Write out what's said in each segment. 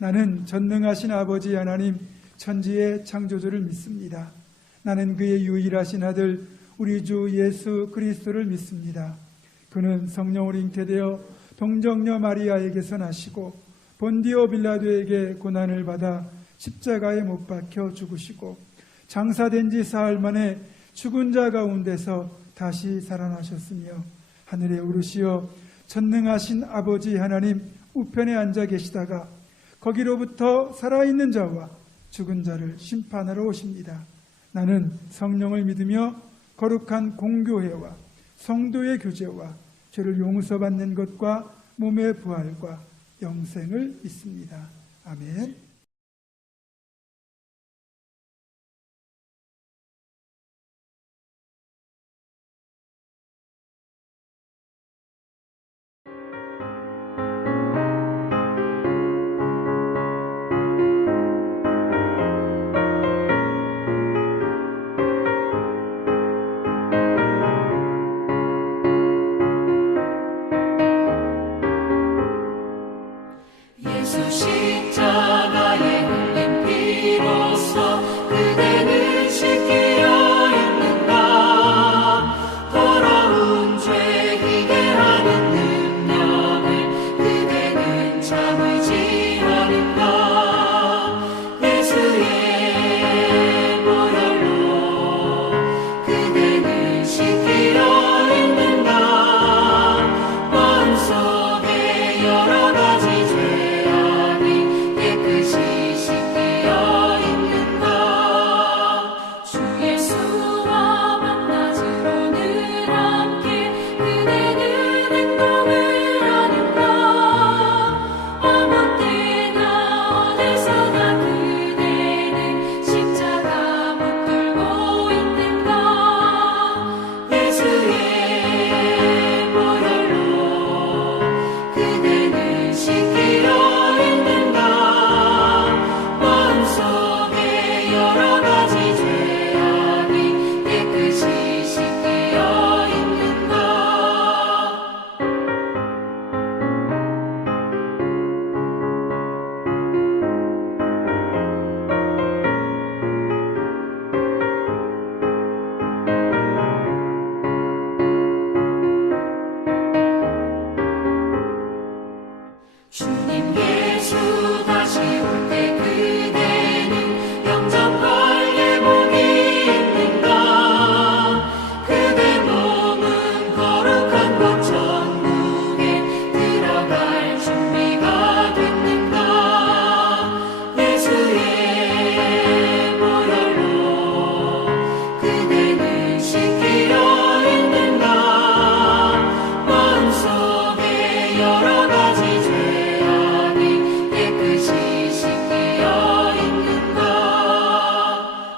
나는 전능하신 아버지 하나님 천지의 창조주를 믿습니다. 나는 그의 유일하신 아들 우리 주 예수 그리스도를 믿습니다. 그는 성령으로 잉태되어 동정녀 마리아에게서 나시고 본디오 빌라도에게 고난을 받아 십자가에 못 박혀 죽으시고 장사된 지 사흘 만에 죽은 자 가운데서 다시 살아나셨으며 하늘에 오르시어 전능하신 아버지 하나님 우편에 앉아 계시다가 거기로부터 살아있는 자와 죽은 자를 심판하러 오십니다. 나는 성령을 믿으며 거룩한 공교회와 성도의 교제와 죄를 용서받는 것과 몸의 부활과 영생을 믿습니다. 아멘. 예수 십자가에 흘린 피로써 그대는 씻기려 있는가. 더러운 죄 희게 하는 능력을 그대는 참을지 하는가. 예수의 보혈로 그대는 씻기려 있는가. 마음속에 여러 가지 죄 주님 예수 다시 올 때 그대는 영접할 예복이 있는가. 그대 몸은 거룩한 곳 천국에 들어갈 준비가 됐는가. 예수의 보혈로 그대는 씻기려 있는가. 마음속에 여러 가지 죄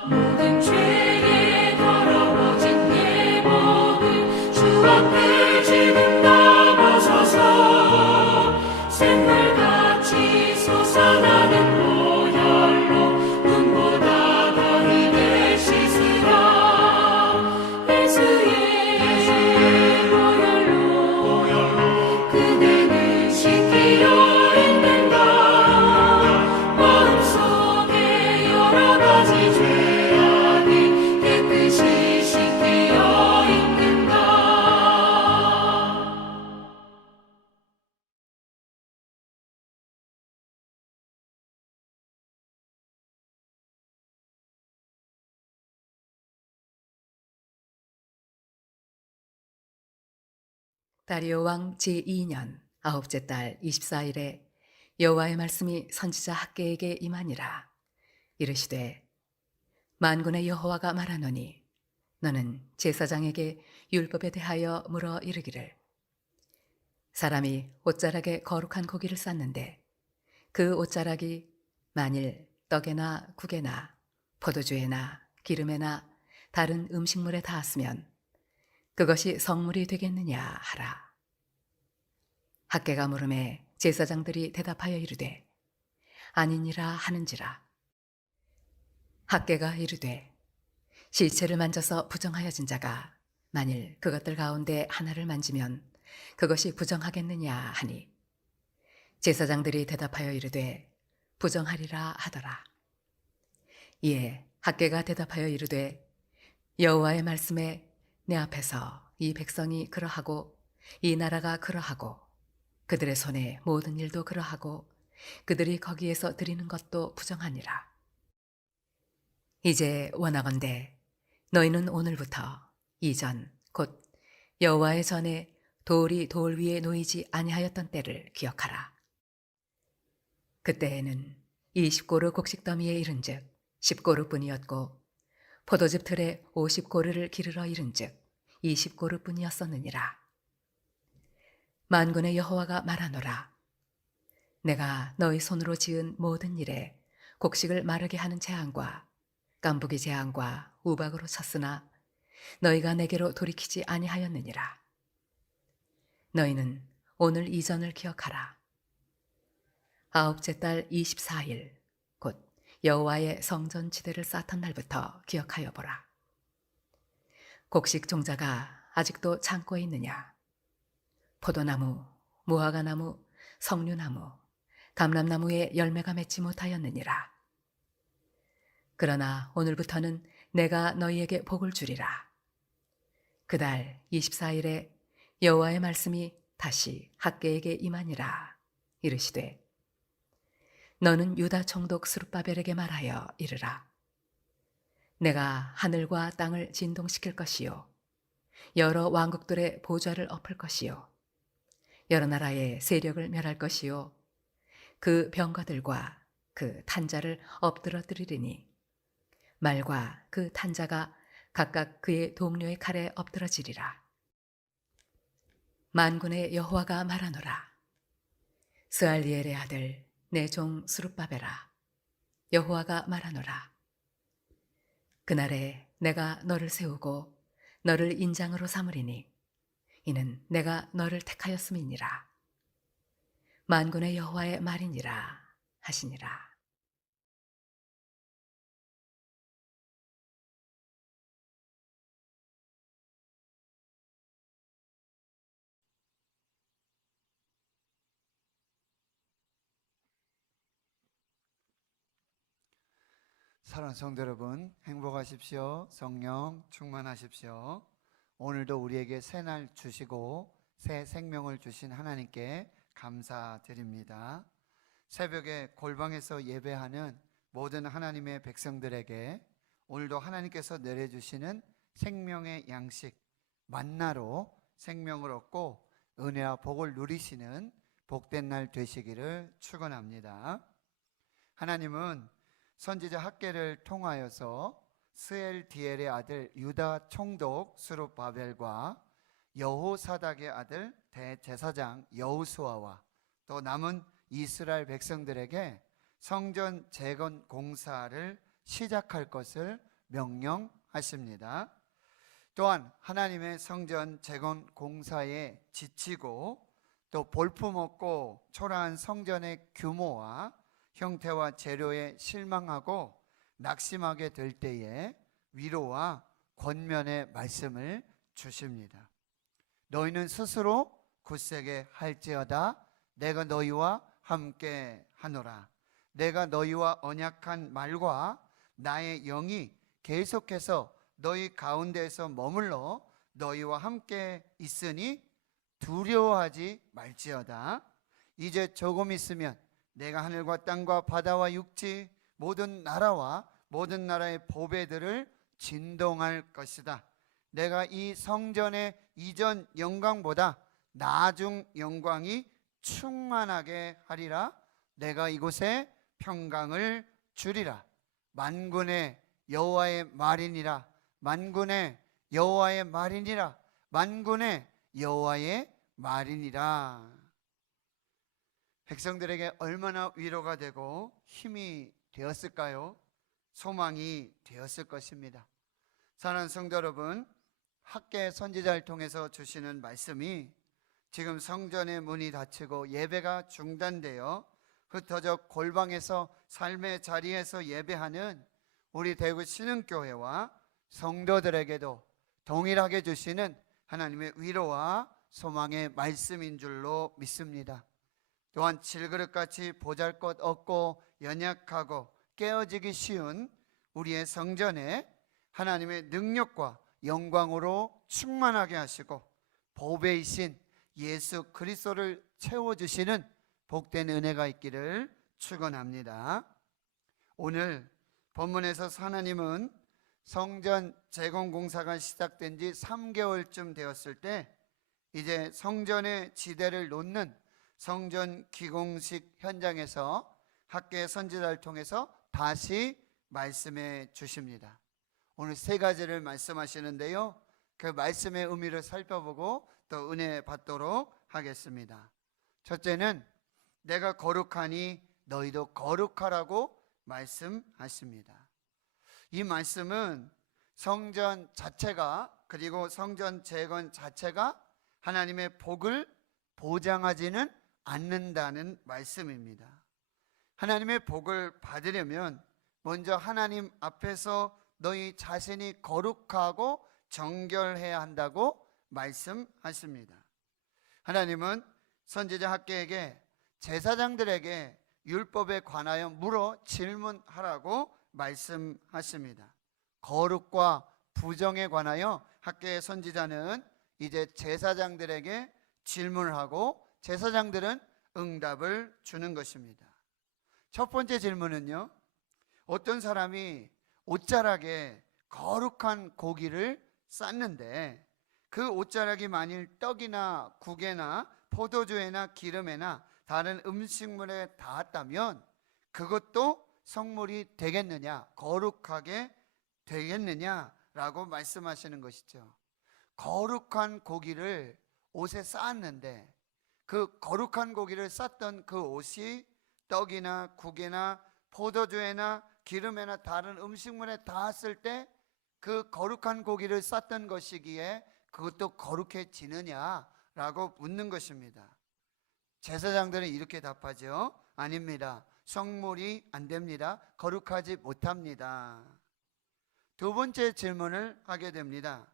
모든 죄에 더러워진 예복을 주 앞에 지금 다 벗어서 샘물같이 솟아나는 보혈로 눈보다 더 희게 씻으라. 예수의 보혈로 그대는 씻기려 있는가. 마음속에 여러 가지 죄악이 깨끗이 씻기려 있는가. 다리오 왕 제2년 아홉째 달 24일에 여호와의 말씀이 선지자 학개에게 임하니라. 이르시되 만군의 여호와가 말하노니 너는 제사장에게 율법에 대하여 물어 이르기를 사람이 옷자락에 거룩한 고기를 쌌는데 그 옷자락이 만일 떡에나 국에나 포도주에나 기름에나 다른 음식물에 닿았으면 그것이 성물이 되겠느냐 하라. 학개가 물음에 제사장들이 대답하여 이르되 아니니라 하는지라. 학개가 이르되 시체를 만져서 부정하여진 자가 만일 그것들 가운데 하나를 만지면 그것이 부정하겠느냐 하니 제사장들이 대답하여 이르되 부정하리라 하더라. 이에 학개가 대답하여 이르되 여호와의 말씀에 내 앞에서 이 백성이 그러하고 이 나라가 그러하고 그들의 손에 모든 일도 그러하고 그들이 거기에서 드리는 것도 부정하니라. 이제 원하건대 너희는 오늘부터 이전 곧 여호와의 전에 돌이 돌 위에 놓이지 아니하였던 때를 기억하라. 그때에는 20고루 곡식더미에 이른즉 10고루뿐이었고 포도즙 틀에 50고루를 기르러 이른즉 20고루뿐이었었느니라. 만군의 여호와가 말하노라. 내가 너희 손으로 지은 모든 일에 곡식을 마르게 하는 재앙과 깐부기 재앙과 우박으로 쳤으나 너희가 내게로 돌이키지 아니하였느니라. 너희는 오늘 이전을 기억하라. 아홉째 달 24일 곧 여호와의 성전 지대를 쌓던 날부터 기억하여 보라. 곡식 종자가 아직도 창고에 있느냐? 포도나무, 무화과나무, 석류나무, 감람나무에 열매가 맺지 못하였느니라. 그러나 오늘부터는 내가 너희에게 복을 주리라. 그달 24일에 여호와의 말씀이 다시 학개에게 임하니라. 이르시되 너는 유다 총독 스룹바벨에게 말하여 이르라. 내가 하늘과 땅을 진동시킬 것이요 여러 왕국들의 보좌를 엎을 것이요 여러 나라의 세력을 멸할 것이요 그 병거들과 그 탄자를 엎드러뜨리리니 말과 그 탄자가 각각 그의 동료의 칼에 엎드러지리라. 만군의 여호와가 말하노라. 스알리엘의 아들 내 종 스룹바벨아, 여호와가 말하노라. 그날에 내가 너를 세우고 너를 인장으로 삼으리니 이는 내가 너를 택하였음이니라. 만군의 여호와의 말이니라 하시니라. 사랑하는 성도 여러분, 행복하십시오. 성령 충만하십시오. 오늘도 우리에게 새 날 주시고 새 생명을 주신 하나님께 감사드립니다. 새벽에 골방에서 예배하는 모든 하나님의 백성들에게 오늘도 하나님께서 내려주시는 생명의 양식 만나로 생명을 얻고 은혜와 복을 누리시는 복된 날 되시기를 축원합니다. 하나님은 선지자 학개를 통하여서 스엘디엘의 아들 유다 총독 스룹바벨과 여호사닥의 아들 대제사장 여호수아와 또 남은 이스라엘 백성들에게 성전 재건 공사를 시작할 것을 명령하십니다. 또한 하나님의 성전 재건 공사에 지치고 또 볼품없고 초라한 성전의 규모와 형태와 재료에 실망하고 낙심하게 될 때에 위로와 권면의 말씀을 주십니다. 너희는 스스로 굳세게 할지어다. 내가 너희와 함께 하노라. 내가 너희와 언약한 말과 나의 영이 계속해서 너희 가운데에서 머물러 너희와 함께 있으니 두려워하지 말지어다. 이제 조금 있으면 내가 하늘과 땅과 바다와 육지 모든 나라와 모든 나라의 보배들을 진동할 것이다. 내가 이 성전의 이전 영광보다 나중 영광이 충만하게 하리라. 내가 이곳에 평강을 주리라. 만군의 여호와의 말이니라. 만군의 여호와의 말이니라. 만군의 여호와의 말이니라. 백성들에게 얼마나 위로가 되고 힘이 되었을까요? 소망이 되었을 것입니다. 사랑하는 성도 여러분, 학개 선지자를 통해서 주시는 말씀이 지금 성전의 문이 닫히고 예배가 중단되어 흩어져 골방에서 삶의 자리에서 예배하는 우리 대구 신흥교회와 성도들에게도 동일하게 주시는 하나님의 위로와 소망의 말씀인 줄로 믿습니다. 또한 질그릇같이 보잘것없고 연약하고 깨어지기 쉬운 우리의 성전에 하나님의 능력과 영광으로 충만하게 하시고 보배이신 예수 그리스도를 채워주시는 복된 은혜가 있기를 축원합니다. 오늘 본문에서 하나님은 성전 재건 공사가 시작된 지 3개월쯤 되었을 때 이제 성전의 지대를 놓는 성전 기공식 현장에서 학계 선지자를 통해서 다시 말씀해 주십니다. 오늘 세 가지를 말씀하시는데요, 그 말씀의 의미를 살펴보고 또 은혜 받도록 하겠습니다. 첫째는 내가 거룩하니 너희도 거룩하라고 말씀하십니다. 이 말씀은 성전 자체가, 그리고 성전 재건 자체가 하나님의 복을 보장하지는 않는다는 말씀입니다. 하나님의 복을 받으려면 먼저 하나님 앞에서 너희 자신이 거룩하고 정결해야 한다고 말씀하십니다. 하나님은 선지자 학계에게, 제사장들에게 율법에 관하여 물어 질문하라고 말씀하십니다. 거룩과 부정에 관하여 학계의 선지자는 이제 제사장들에게 질문을 하고 제사장들은 응답을 주는 것입니다. 첫 번째 질문은요, 어떤 사람이 옷자락에 거룩한 고기를 쌌는데 그 옷자락이 만일 떡이나 국에나 포도주에나 기름에나 다른 음식물에 닿았다면 그것도 성물이 되겠느냐, 거룩하게 되겠느냐라고 말씀하시는 것이죠. 거룩한 고기를 옷에 쌓았는데 그 거룩한 고기를 쌌던 그 옷이 떡이나 국에나 포도주에나 기름에나 다른 음식물에 닿았을 때 그 거룩한 고기를 쌌던 것이기에 그것도 거룩해지느냐라고 묻는 것입니다. 제사장들은 이렇게 답하죠. 아닙니다. 성물이 안 됩니다. 거룩하지 못합니다. 두 번째 질문을 하게 됩니다.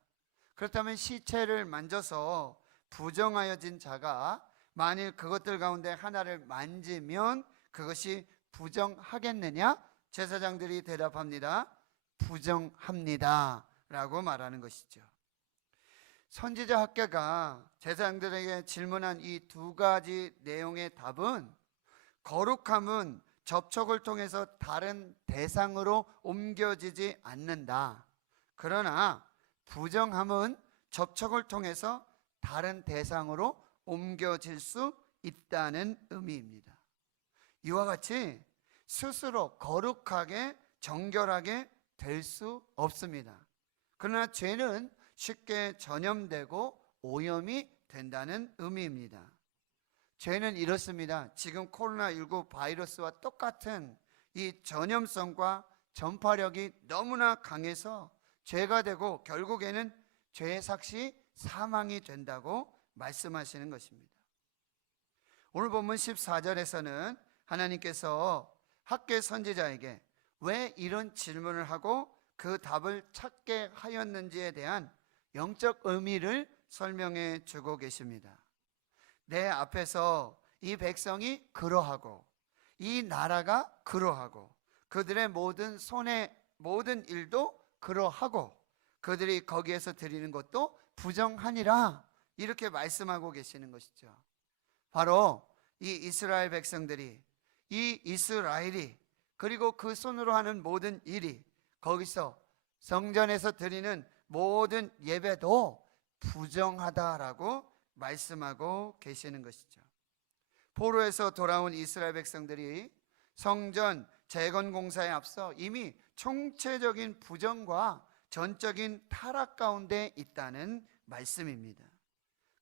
그렇다면 시체를 만져서 부정하여진 자가 만일 그것들 가운데 하나를 만지면 그것이 부정하겠느냐? 제사장들이 대답합니다. 부정합니다 라고 말하는 것이죠. 선지자 학계가 제사장들에게 질문한 이 두 가지 내용의 답은, 거룩함은 접촉을 통해서 다른 대상으로 옮겨지지 않는다. 그러나 부정함은 접촉을 통해서 다른 대상으로 옮겨질 수 있다는 의미입니다. 이와 같이 스스로 거룩하게 정결하게 될 수 없습니다. 그러나 죄는 쉽게 전염되고 오염이 된다는 의미입니다. 죄는 이렇습니다. 지금 코로나19 바이러스와 똑같은 이 전염성과 전파력이 너무나 강해서 죄가 되고 결국에는 죄의 삭시 사망이 된다고 말씀하시는 것입니다. 오늘 본문 14절에서는 하나님께서 학계 선지자에게 왜 이런 질문을 하고 그 답을 찾게 하였는지에 대한 영적 의미를 설명해 주고 계십니다. 내 앞에서 이 백성이 그러하고 이 나라가 그러하고 그들의 모든 손의 모든 일도 그러하고 그들이 거기에서 드리는 것도 부정하니라, 이렇게 말씀하고 계시는 것이죠. 바로 이 이스라엘 백성들이, 이 이스라엘이, 그리고 그 손으로 하는 모든 일이, 거기서 성전에서 드리는 모든 예배도 부정하다라고 말씀하고 계시는 것이죠. 포로에서 돌아온 이스라엘 백성들이 성전 재건 공사에 앞서 이미 총체적인 부정과 전적인 타락 가운데 있다는 말씀입니다.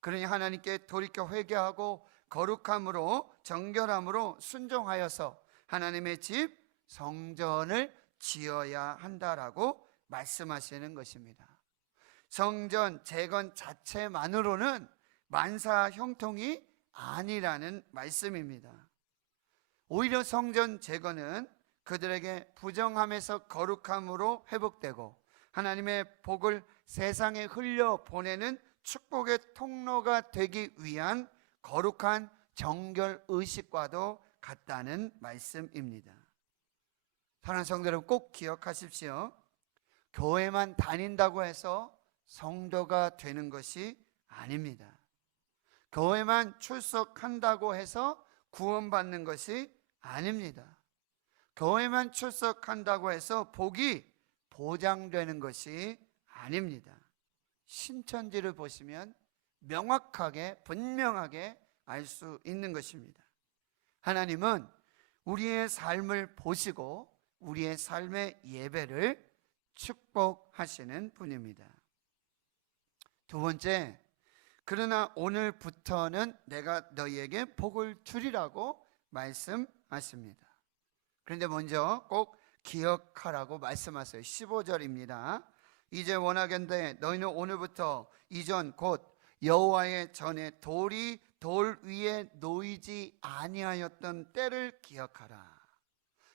그러니 하나님께 돌이켜 회개하고 거룩함으로 정결함으로 순종하여서 하나님의 집 성전을 지어야 한다라고 말씀하시는 것입니다. 성전 재건 자체만으로는 만사 형통이 아니라는 말씀입니다. 오히려 성전 재건은 그들에게 부정함에서 거룩함으로 회복되고 하나님의 복을 세상에 흘려 보내는 축복의 통로가 되기 위한 거룩한 정결 의식과도 같다는 말씀입니다. 사랑하는 성도 여러분, 꼭 기억하십시오. 교회만 다닌다고 해서 성도가 되는 것이 아닙니다. 교회만 출석한다고 해서 구원받는 것이 아닙니다. 교회만 출석한다고 해서 복이 보장되는 것이 아닙니다. 신천지를 보시면 명확하게 분명하게 알 수 있는 것입니다. 하나님은 우리의 삶을 보시고 우리의 삶의 예배를 축복하시는 분입니다. 두 번째, 그러나 오늘부터는 내가 너희에게 복을 주리라고 말씀하십니다. 그런데 먼저 꼭 기억하라고 말씀하세요. 15절입니다. 이제 원하건대 너희는 오늘부터 이전 곧 여호와의 전에 돌이 돌 위에 놓이지 아니하였던 때를 기억하라.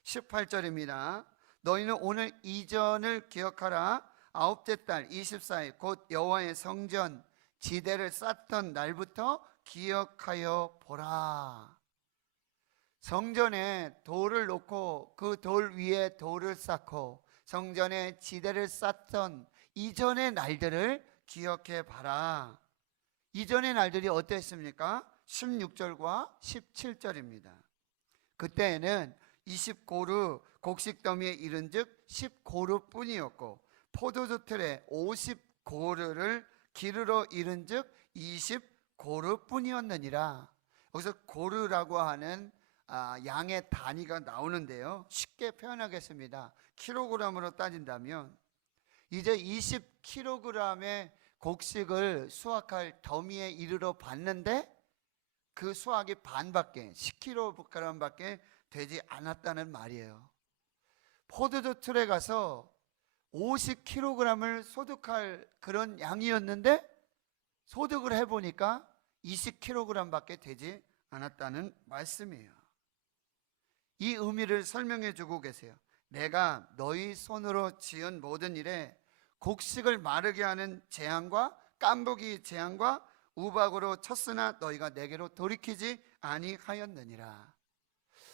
18절입니다. 너희는 오늘 이전을 기억하라. 아홉째 달 24일 곧 여호와의 성전 지대를 쌓던 날부터 기억하여 보라. 성전에 돌을 놓고 그 돌 위에 돌을 쌓고 성전에 지대를 쌓던 이전의 날들을 기억해 봐라. 이전의 날들이 어땠습니까? 16절과 17절입니다. 그때에는 20고루 곡식더미에 이른즉 10고루 뿐이었고 포도주 틀에 50고루를 기르러 이른즉 20고루 뿐이었느니라. 여기서 고루라고 하는 양의 단위가 나오는데요, 쉽게 표현하겠습니다. 킬로그램으로 따진다면 이제 20kg의 곡식을 수확할 더미에 이르러 봤는데 그 수확이 반밖에 10kg밖에 되지 않았다는 말이에요. 포도주 틀에 가서 50kg을 소득할 그런 양이었는데 소득을 해보니까 20kg밖에 되지 않았다는 말씀이에요. 이 의미를 설명해 주고 계세요. 내가 너희 손으로 지은 모든 일에 곡식을 마르게 하는 재앙과 깐부기 재앙과 우박으로 쳤으나 너희가 내게로 돌이키지 아니하였느니라.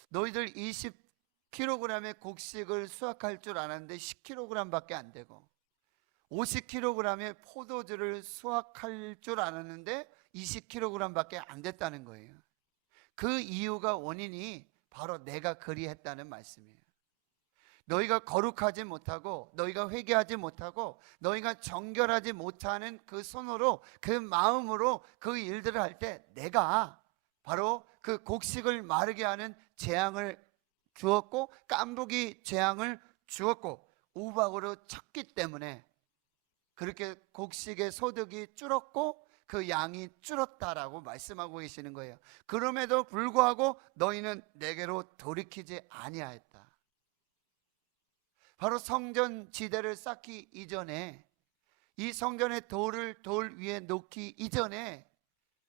너희들 20kg의 곡식을 수확할 줄 알았는데 10kg밖에 안 되고 50kg의 포도주를 수확할 줄 알았는데 20kg밖에 안 됐다는 거예요. 그 이유가 원인이 바로 내가 그리했다는 말씀이에요. 너희가 거룩하지 못하고 너희가 회개하지 못하고 너희가 정결하지 못하는 그 손으로 그 마음으로 그 일들을 할 때 내가 바로 그 곡식을 마르게 하는 재앙을 주었고 깐부기 재앙을 주었고 우박으로 쳤기 때문에 그렇게 곡식의 소득이 줄었고 그 양이 줄었다라고 말씀하고 계시는 거예요. 그럼에도 불구하고 너희는 내게로 돌이키지 아니하였다. 바로 성전 지대를 쌓기 이전에 이 성전의 돌을 돌 위에 놓기 이전에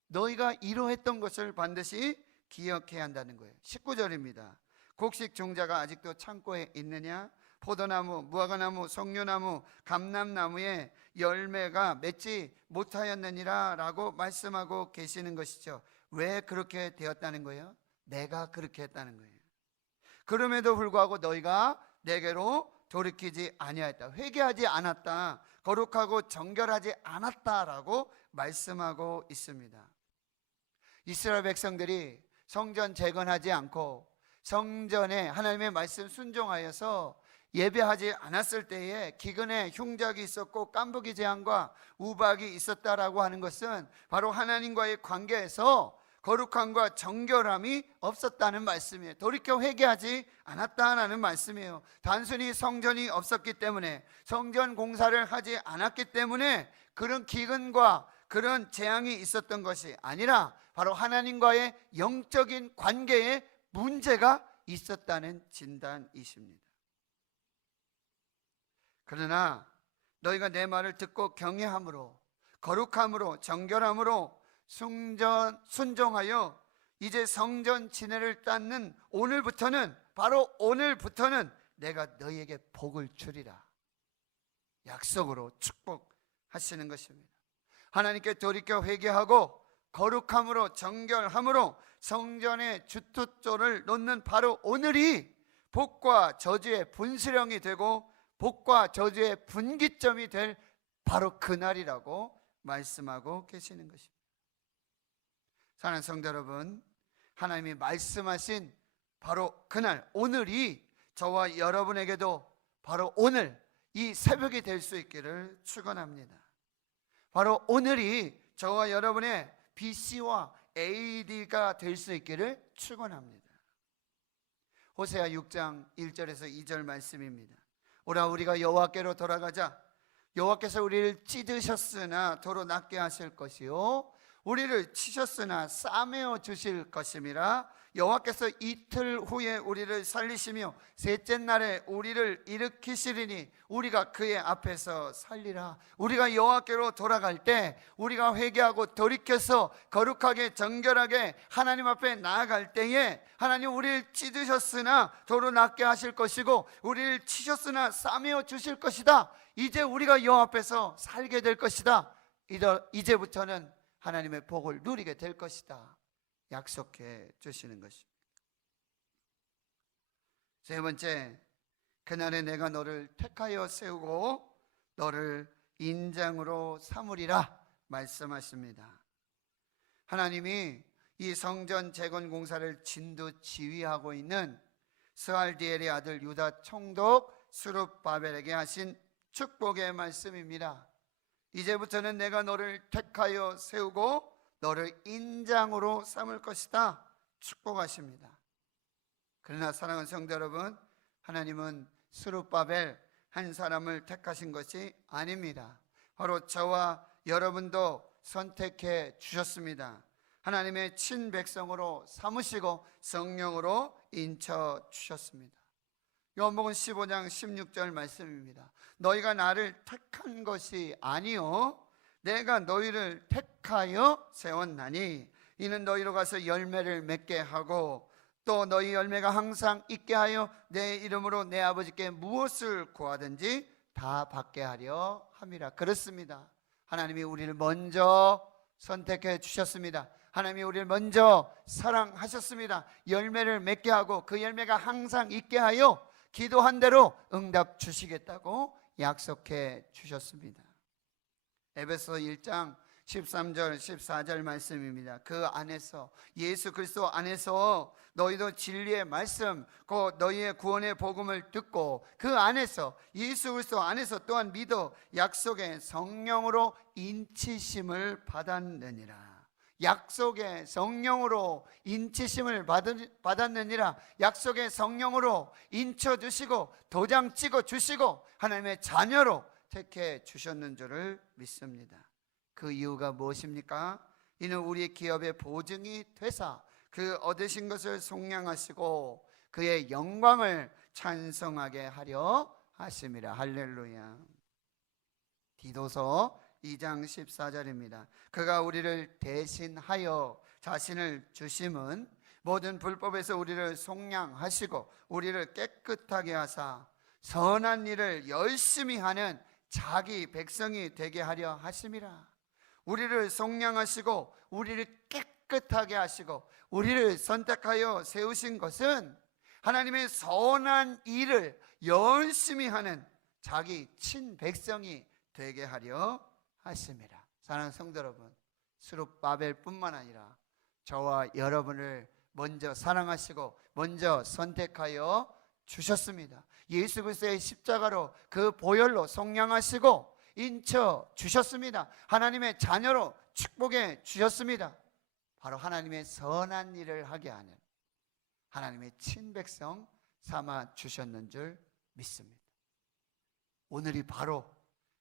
너희가 이루했던 것을 반드시 기억해야 한다는 거예요. 19절입니다. 곡식 종자가 아직도 창고에 있느냐? 포도나무, 무화과나무, 석류나무, 감람나무에 열매가 맺지 못하였느니라 라고 말씀하고 계시는 것이죠. 왜 그렇게 되었다는 거예요? 내가 그렇게 했다는 거예요. 그럼에도 불구하고 너희가 내게로 돌이키지 아니하였다, 회개하지 않았다, 거룩하고 정결하지 않았다라고 말씀하고 있습니다. 이스라엘 백성들이 성전 재건하지 않고 성전에 하나님의 말씀 순종하여서 예배하지 않았을 때에 기근의 흉작이 있었고 깐부기 재앙과 우박이 있었다라고 하는 것은 바로 하나님과의 관계에서 거룩함과 정결함이 없었다는 말씀이에요. 돌이켜 회개하지 않았다는 말씀이에요. 단순히 성전이 없었기 때문에 성전 공사를 하지 않았기 때문에 그런 기근과 그런 재앙이 있었던 것이 아니라 바로 하나님과의 영적인 관계에 문제가 있었다는 진단이십니다. 그러나 너희가 내 말을 듣고 경외함으로 거룩함으로 정결함으로 순종하여 이제 성전 지내를 닦는 오늘부터는, 바로 오늘부터는 내가 너희에게 복을 주리라 약속으로 축복하시는 것입니다. 하나님께 돌이켜 회개하고 거룩함으로 정결함으로 성전의 주투조를 놓는 바로 오늘이 복과 저주의 분수령이 되고 복과 저주의 분기점이 될 바로 그날이라고 말씀하고 계시는 것입니다. 사랑하는 성도 여러분, 하나님이 말씀하신 바로 그날, 오늘이 저와 여러분에게도 바로 오늘 이 새벽이 될 수 있기를 축원합니다. 바로 오늘이 저와 여러분의 BC와 AD가 될 수 있기를 축원합니다. 호세아 6장 1절에서 2절 말씀입니다. 오라 우리가 여호와께로 돌아가자. 여호와께서 우리를 찢으셨으나 도로 낫게 하실 것이요 우리를 치셨으나 싸매어 주실 것임이라. 여호와께서 이틀 후에 우리를 살리시며 셋째 날에 우리를 일으키시리니 우리가 그의 앞에서 살리라. 우리가 여호와께로 돌아갈 때, 우리가 회개하고 돌이켜서 거룩하게 정결하게 하나님 앞에 나아갈 때에 하나님 우리를 찢으셨으나 도로 낫게 하실 것이고 우리를 치셨으나 싸매어 주실 것이다. 이제 우리가 여호와 앞에서 살게 될 것이다. 이제부터는 하나님의 복을 누리게 될 것이다. 약속해 주시는 것입니다. 세 번째, 그날에 내가 너를 택하여 세우고 너를 인장으로 삼으리라 말씀하십니다. 하나님이 이 성전 재건 공사를 진두지휘하고 있는 스알디엘의 아들 유다 총독 스룹바벨에게 하신 축복의 말씀입니다. 이제부터는 내가 너를 택하여 세우고 너를 인장으로 삼을 것이다 축복하십니다. 그러나 사랑하는 성도 여러분, 하나님은 스룹바벨 한 사람을 택하신 것이 아닙니다. 바로 저와 여러분도 선택해 주셨습니다. 하나님의 친백성으로 삼으시고 성령으로 인쳐 주셨습니다. 요한복음 15장 16절 말씀입니다. 너희가 나를 택한 것이 아니요 내가 너희를 택하여 세웠나니 이는 너희로 가서 열매를 맺게 하고 또 너희 열매가 항상 있게 하여 내 이름으로 내 아버지께 무엇을 구하든지 다 받게 하려 함이라. 그렇습니다. 하나님이 우리를 먼저 선택해 주셨습니다. 하나님이 우리를 먼저 사랑하셨습니다. 열매를 맺게 하고 그 열매가 항상 있게 하여 기도한 대로 응답 주시겠다고 약속해 주셨습니다. 에베소 1장 13절 14절 말씀입니다. 그 안에서, 예수 그리스도 안에서 너희도 진리의 말씀 곧 너희의 구원의 복음을 듣고 그 안에서 예수 그리스도 안에서 또한 믿어 약속의 성령으로 인치심을 받았느니라. 약속의 성령으로 인치심을 받았느니라. 약속의 성령으로 인쳐주시고 도장 찍어주시고 하나님의 자녀로 택해 주셨는 줄을 믿습니다. 그 이유가 무엇입니까? 이는 우리의 기업의 보증이 되사 그 얻으신 것을 속량하시고 그의 영광을 찬송하게 하려 하심이라. 할렐루야. 디도서 2장 14절입니다. 그가 우리를 대신하여 자신을 주심은 모든 불법에서 우리를 속량하시고 우리를 깨끗하게 하사 선한 일을 열심히 하는 자기 백성이 되게 하려 하심이라. 우리를 속량하시고 우리를 깨끗하게 하시고 우리를 선택하여 세우신 것은 하나님의 선한 일을 열심히 하는 자기 친백성이 되게 하려 하심이라. 사랑하는 성도 여러분, 스룹바벨뿐만 아니라 저와 여러분을 먼저 사랑하시고 먼저 선택하여 주셨습니다. 예수 그리스도의 십자가로 그 보혈로 속량하시고 인쳐 주셨습니다. 하나님의 자녀로 축복해 주셨습니다. 바로 하나님의 선한 일을 하게 하는 하나님의 친백성 삼아 주셨는 줄 믿습니다. 오늘이 바로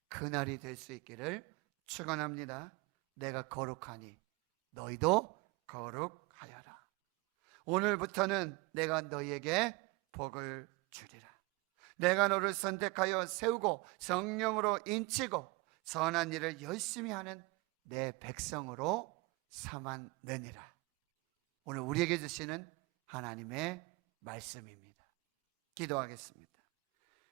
그날이 될 수 있기를 축원합니다. 내가 거룩하니 너희도 거룩하여라. 오늘부터는 내가 너희에게 복을 주리라. 내가 너를 선택하여 세우고 성령으로 인치고 선한 일을 열심히 하는 내 백성으로 삼았느니라. 오늘 우리에게 주시는 하나님의 말씀입니다. 기도하겠습니다.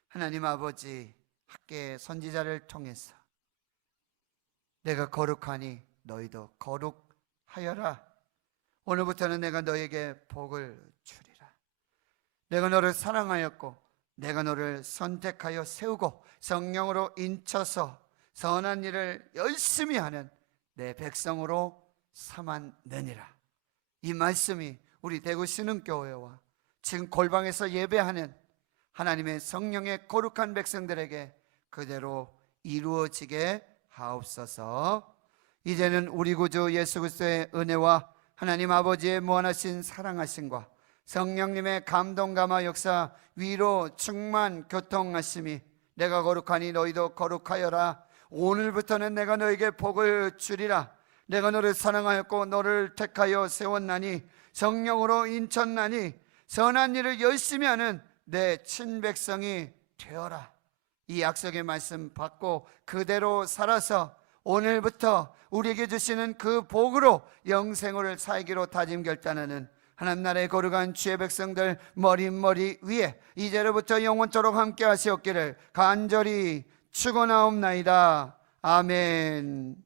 하나님 아버지, 학계 선지자를 통해서 내가 거룩하니 너희도 거룩하여라 하여라. 오늘부터는 내가 너에게 복을 주리라. 내가 너를 사랑하였고 내가 너를 선택하여 세우고 성령으로 인쳐서 선한 일을 열심히 하는 내 백성으로 삼았느니라. 이 말씀이 우리 대구 신흥교회와 지금 골방에서 예배하는 하나님의 성령의 거룩한 백성들에게 그대로 이루어지게 하옵소서. 이제는 우리 구주 예수 그리스도의 은혜와 하나님 아버지의 무한하신 사랑하심과 성령님의 감동 감화 역사 위로 충만 교통하심이 내가 거룩하니 너희도 거룩하여라. 오늘부터는 내가 너에게 복을 주리라. 내가 너를 사랑하였고 너를 택하여 세웠나니 성령으로 인쳤나니 선한 일을 열심히 하는 내 친백성이 되어라. 이 약속의 말씀 받고 그대로 살아서 오늘부터 우리에게 주시는 그 복으로 영생을 살기로 다짐 결단하는 하나님 나라의 거룩한 주의 백성들 머리 위에 이제로부터 영원토록 함께 하시옵기를 간절히 축원하옵나이다. 아멘.